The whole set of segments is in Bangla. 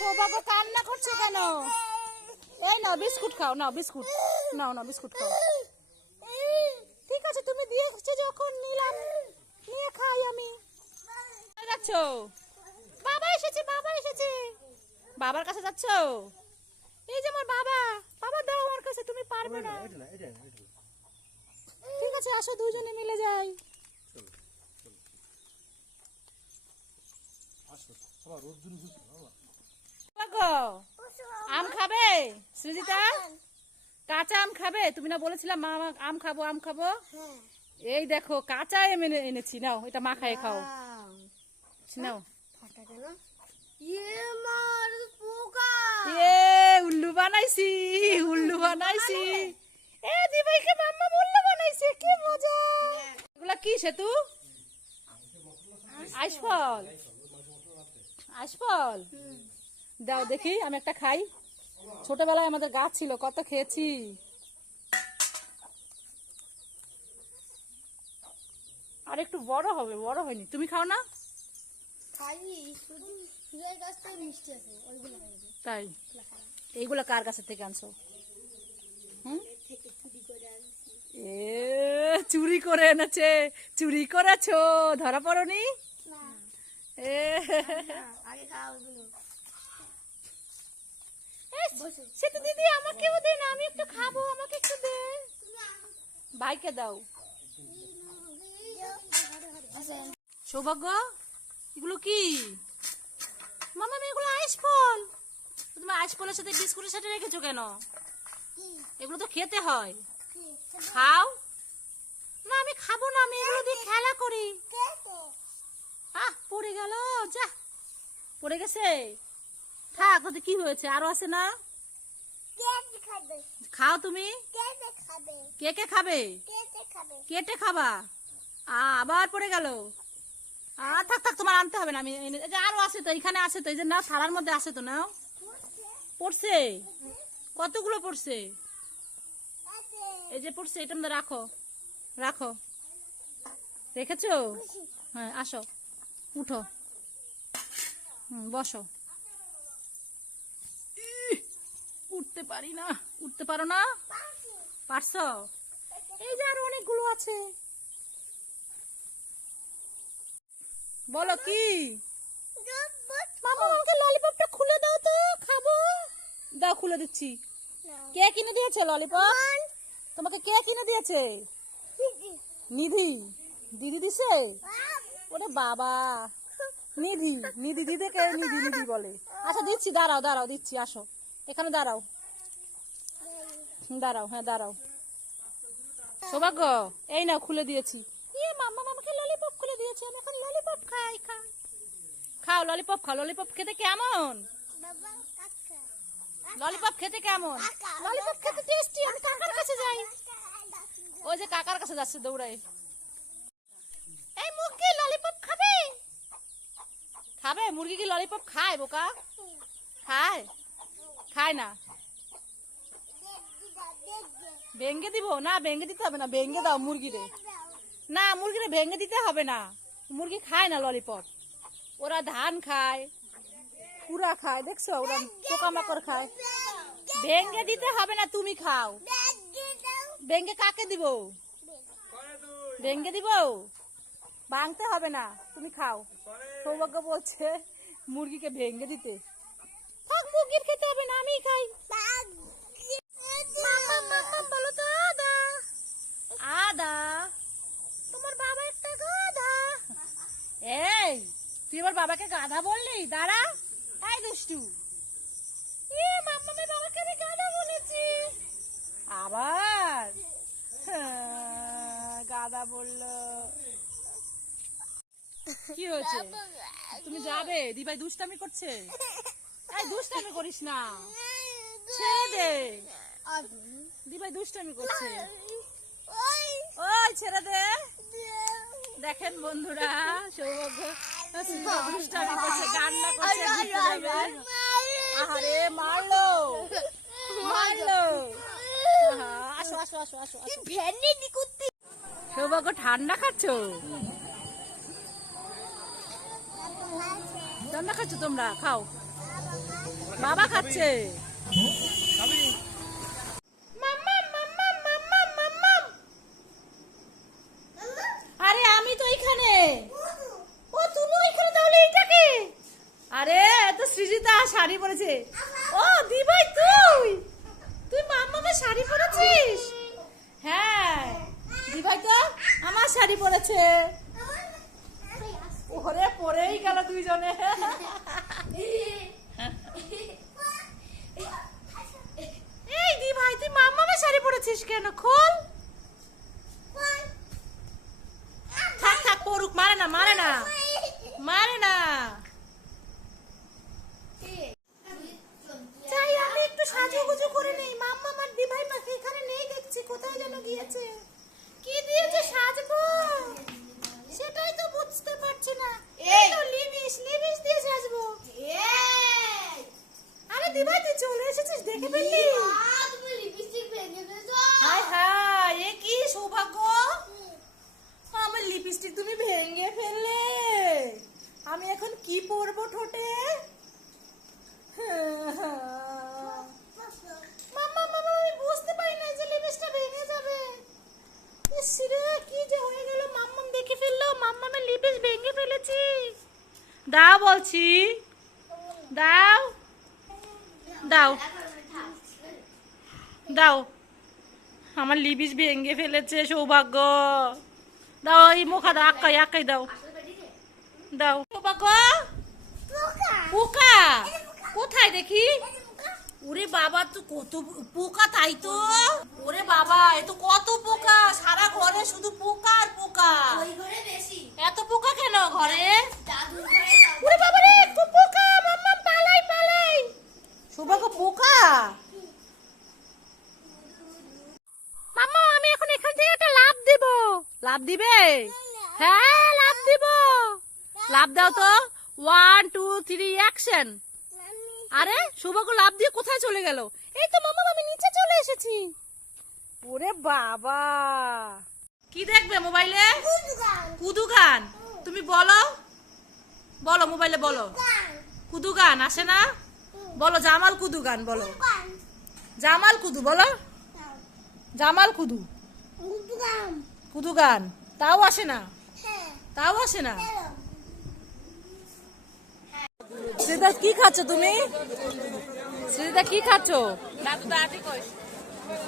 সৌভাগ্য কান্না করছ কেন? এই নাও বিস্কুট খাও নাও বিস্কুট। নাও নাও বিস্কুট খাও। ঠিক আছে তুমি দিয়েছ যখন নিলাম নিয়ে খাই আমি। যাচ্ছ? বাবা এসেছে বাবা এসেছে। বাবার কাছে যাচ্ছ? এই যে আমার বাবা বাবা দাও আমার কাছে তুমি পারবে না। ঠিক আছে আসো দুজনে মিলে যাই। গো, আম খাবে? সৃজিতা? কাঁচা আম খাবে? তুমি না বলেছিলাম মা আম খাব আম খাব? এই দেখো কাঁচা আম এনে এনেছি নাও এটা মা খাই খাও। নাও। এ উল্লু বানাইছি উল্লু বানাইছি। এ দিবাইকে মাম্মা উল্লু বানাইছে কি মজা। এগুলা কি সেতু? আইসফল? আইসফল? দাও দেখি আমি একটা খাই। ছোটবেলায় আমাদের গাছ ছিল কত খেয়েছি। আর একটু বড় হবে বড় হয়নি। তুমি খাও না? তাই? এইগুলো কার কাছে থেকে আনছো? হুম? এ চুরি করে এনেছে চুরি করেছ ধরা পড়নি? এ দিদি আমাকেও দে না আমি একটু খাব আমাকে একটু দে। ভাইকে দাও। সৌভাগ্য এগুলো কি? মামা আমি এগুলো আইস ফল। তুমি আইস ফলের সাথে বিস্কুটের সাথে রেখেছো কেন? এগুলো তো খেতে হয়। খাও। না আমি খাব না আমি এগুলো দিয়ে খেলা করি। আহ পড়ে গেল যা। পড়ে গেছে? থাক তাতে কি হয়েছে? আরও আছে না? খাও তুমি। কে কে খাবে? কেটে খাবা। আবার পড়ে গেল। আর থাক থাক তোমার আনতে হবে না আমি এনে- এই যে আরও আছে তো এখানে আছে তো এই যে না থালার মধ্যে আছে তো নাও। পড়ছে? কতগুলো পড়ছে? এই যে পড়ছে এটার মধ্যে রাখো। রাখো। রেখেছো? হ্যাঁ আসো। উঠো। হুম বসো। উঠতে পারি না। উঠতে পারো না? পারছ? এই যে আরও অনেকগুলো আছে। বলো কি? আমাকে ললিপপটা খুলে দাও তো, খাব। দাও, খুলে দিচ্ছি। কে কিনে দিয়েছে ললিপপ তোমাকে কে কিনে দিয়েছে? দিদি দিছে? ওরে বাবা। দিদিকে বলে। আচ্ছা দিচ্ছি, দাঁড়াও দাঁড়াও, দিচ্ছি, আসো। এখানে দাঁড়াও। দাঁড়াও হ্যাঁ দাঁড়াও। সৌভাগ্য। এই নাও খুলে দিয়েছি। ইয়ে মাম্মা আমাকে ললিপপ খুলে দিয়েছে আমি এখন ললিপপ খাই খাই। খাও ললিপপ খাও ললিপপ খেতে কেমন? ললিপপ খেতে কেমন? ললিপপ খেতে টেস্টি আমি কাকার কাছে যাই। ওই যে কাকার কাছে যাচ্ছে দৌড়ায়। এই মুরগি ললিপপ খাবে? খাবে? মুরগি কি ললিপপ খায় বোকা? খায়? খায় না। ভেঙ্গে দিব? না ভেঙ্গে দিতে হবে না ভেঙ্গে দাও মুরগিরে। না, মুরগিরে ভেঙ্গে দিতে হবে না। মুরগি খায় না ললিপপ ওরা ধান খায় পুরা খায়, দেখছ? ওরা পোকামাকড় খায়। ভেঙ্গে দিতে হবে না, তুমি খাও। ভেঙ্গে কাকে দিব? ভেঙ্গে দিব? ভাঙতে হবে না, তুমি খাও। সৌভাগ্য বলছে মুরগিকে ভেঙ্গে দিতে। খেতে হবে না আমি খাই। বলো তো আদা। আদা তোমার বাবা একটা গাধা। এই তুই আমার বাবাকে গাধা বললি? দাঁড়া। এই দুষ্টু। এ মাম্মা বাবাকে আমি গাধা বলেছি। আবার? হ্যাঁ, গাধা বলল। কি হয়েছে? তুমি যাবে? দিভাই দুষ্টামি করছে? এই দুষ্টামি করিস না। ছেড়ে দে। দিভাই দুষ্টামি করছে। ওই ছেড়ে দে। দেখেন বন্ধুরা সৌভাগ্য দুষ্টামি করছে কান্না করছে ঘুরতে মারলো। মারলো। আসো আসো আসো আসো আসো। সৌভাগ্য ঠান্ডা খাচ্ছ? ঠান্ডা খাচ্ছ তোমরা? খাও। বাবা খাচ্ছে আরে আমি তো এখানে ও তুমি এখানে তাহলে এটাকে আরে এত সৃজিতা শাড়ি ও দি ভাই তুই? তুই মাম্মামে শাড়ি পরেছিস? হ্যাঁ। দি তো আমার শাড়ি পরেছে। ওরে, পরেই গেল দুইজনে। এই দি ভাই তুই মাম্মামে শাড়ি পরেছিস কেন? খোল থাক থাক পড়ুক মারে না মারে না মারে না চাই আমি একটু সাজুগুজু করে নেই মাম্মা আমার দিভাই মাকে এখানে নেই দেখছি কোথায় যেন গিয়েছে কি দিয়েছে সাজবো সেটাই তো বুঝতে পারছি না এই তো লিবিস লিবিস দিয়ে সাজবো আরে দিভাই তুই চলে এসেছিস দেখে ফেললি হায় হায় এ কি সৌভাগ্য আমার লিপস্টিক তুমি ভেঙে ফেললে আমি এখন কি পরবো ঠোঁটে? মাম্মা মাম্মা, আমি বুঝতে পারি না যে লিপস্টিকটা ভেঙে যাবে। ইস কি যে হয়ে গেল? মাম্মাম দেখে ফেলল, মাম্মামের লিপস ভেঙে ফেলেছি। দাও বলছি। দাও। দাও। দাও। আমার লিবিস ভেঙে ফেলেছে, সৌভাগ্য। দাও, এই মুখা দাও আক্কাই আক্কাই দাও। দাও। পোকা কোথায় দেখি? ওরে বাবা তো কত পোকা তাই তো। ওরে বাবা এ তো কত পোকা। সারা ঘরে শুধু পোকা আর পোকা। এত পোকা কেন ঘরে? ওরে বাবা রে পোকা মাম্মা পালাই পালাই। সৌভাগ্য পোকা। মাম্মা আমি এখন এখান থেকে একটা লাভ দেব। লাভ দিবে? হ্যাঁ লাভ দিব। লাভ দাও তো। ওয়ান টু থ্রি অ্যাকশন আরে সৌভাগ্য লাভ দিয়ে কোথায় চলে গেল? এই তো মামা আমি নিচে চলে এসেছি। ওরে বাবা। কি দেখবে মোবাইলে? কুদু গান তুমি বলো। বলো মোবাইলে বলো। কুদু গান আসে না? বলো জামাল কুদু গান বলো। জামাল কুদু বলো। জামাল কুদু। কুদু গান তাও আসে না? তাও আসে না? শ্রীদা কি খাচ্ছ তুমি? শ্রীদা কি খাচ্ছ?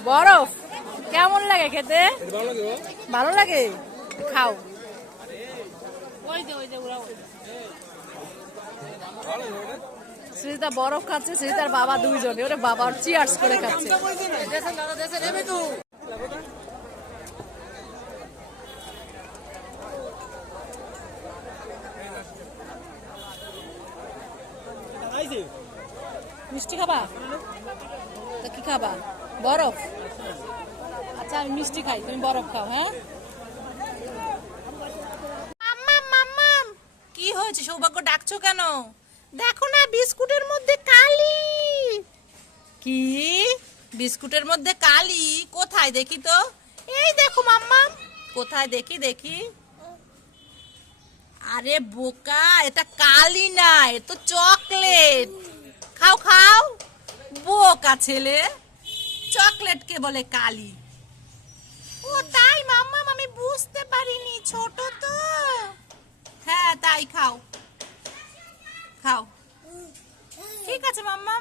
বরফ। কেমন লাগে খেতে? ভালো লাগে খাও। শ্রীতা বরফ খাচ্ছে শ্রীতার বাবা দুইজনে ওরে বাবা চিয়ার্স করে খাচ্ছে। মিষ্টি খাবা? তা কি খাবা? বরফ? আচ্ছা আমি মিষ্টি খাই তুমি বরফ খাও হ্যাঁ? কি হয়েছে সৌভাগ্য ডাকছো কেন? দেখো না বিস্কুটের মধ্যে কালি! কি? বিস্কুটের মধ্যে কালি? কোথায়? দেখি তো। এই দেখো মাম্মা কোথায়? দেখি দেখি। আরে বোকা এটা কালি না এ তো চকলেট। বোকা ছেলে। চকলেটকে বলে কালি। ও, তাই মাম্মা আমি বুঝতে পারিনি, ছোট তো। হ্যাঁ তাই খাও। খাও। ঠিক আছে মাম্মা